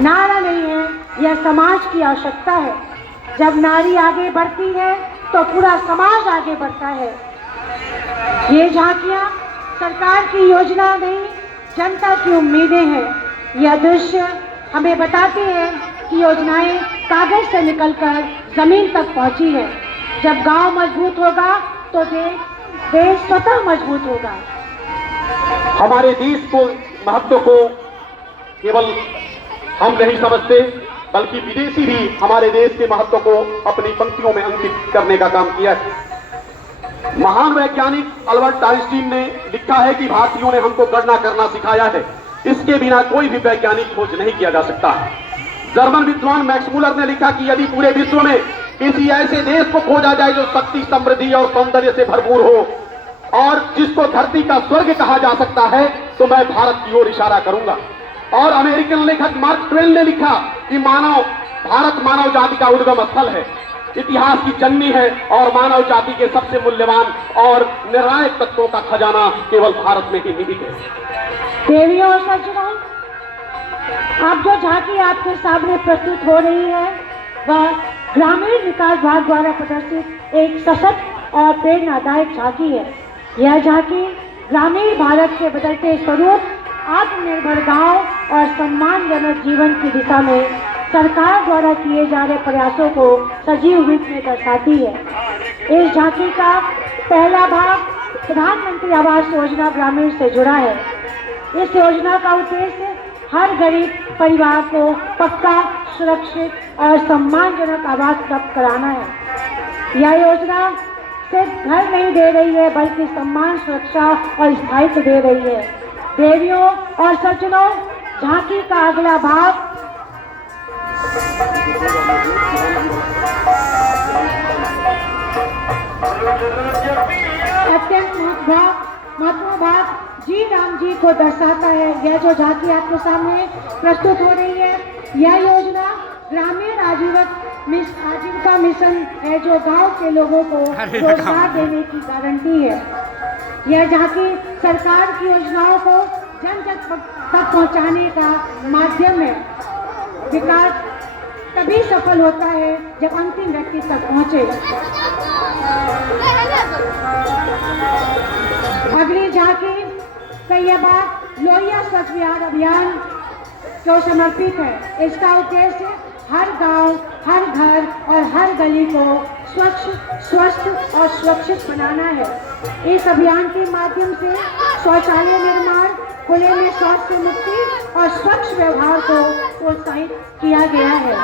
नारा नहीं है, यह समाज की आवश्यकता है। जब नारी आगे बढ़ती है तो पूरा समाज आगे बढ़ता है। ये झांकियां सरकार की योजना नहीं, जनता की उम्मीदें हैं। यह दृश्य हमें बताती है कि योजनाएं कागज से निकलकर जमीन तक पहुंची है। जब गांव मजबूत होगा तो देश स्वतः मजबूत होगा। हमारे देश को महत्व को केवल हम नहीं समझते, बल्कि विदेशी भी हमारे देश के महत्व को अपनी पंक्तियों में अंकित करने का काम किया है। महान वैज्ञानिक अल्बर्ट आइंस्टीन ने लिखा है कि भारतीयों ने हमको गणना करना सिखाया है, इसके बिना कोई भी वैज्ञानिक खोज नहीं किया जा सकता। जर्मन विद्वान मैक्स मूलर ने लिखा कि यदि पूरे विश्व में किसी ऐसे देश को खोजा जाए जो शक्ति, समृद्धि और सौंदर्य से भरपूर हो और जिसको धरती का स्वर्ग कहा जा सकता है, तो मैं भारत की ओर इशारा करूंगा। और अमेरिकन लेखक मार्क ट्वेन ने लिखा कि भारत मानव जाति का उद्गम स्थल है, इतिहास की जननी है और मानव जाति के सबसे मूल्यवान और निर्णायक तत्वों का खजाना केवल भारत में ही निहित है। देवियों और सज्जनों, अब जो झांकी आपके सामने प्रस्तुत हो रही है वह ग्रामीण विकास विभाग द्वारा प्रदर्शित एक सशक्त और प्रेरणादायक झांकी है। यह झांकी ग्रामीण भारत के बदलते स्वरूप, आत्मनिर्भर गांव और सम्मानजनक जीवन की दिशा में सरकार द्वारा किए जा रहे प्रयासों को सजीव रूप में दर्शाती है। इस झांकी का पहला भाग प्रधानमंत्री आवास योजना ग्रामीण से जुड़ा है। इस योजना का उद्देश्य हर गरीब परिवार को पक्का, सुरक्षित और सम्मानजनक आवास प्राप्त कराना है। यह योजना सिर्फ घर नहीं दे रही है, बल्कि सम्मान, सुरक्षा और स्थायित्व दे रही है। देवियों और सज्जनों, झांकी का अगला भाग अत्यंत महत्वपूर्ण भाग जी राम जी को दर्शाता है। यह जो झांकी आपके सामने प्रस्तुत हो रही है, यह योजना ग्रामीण आजीविका मिशन है, जो गांव के लोगों को रोजगार देने की गारंटी है। यह झांकी सरकार की योजनाओं को जन जन तक पहुंचाने का माध्यम है। विकास तभी सफल होता है जब अंतिम व्यक्ति तक पहुंचे। अगली झांकी कहिएबा लोहिया स्वच्छ बिहार अभियान को समर्पित है। इसका उद्देश्य हर गांव, हर घर और हर गली को स्वच्छ, स्वस्थ और सुरक्षित बनाना है। इस अभियान के माध्यम से शौचालय निर्माण, खुले में शौच से मुक्ति और स्वच्छ व्यवहार को प्रोत्साहित किया गया है।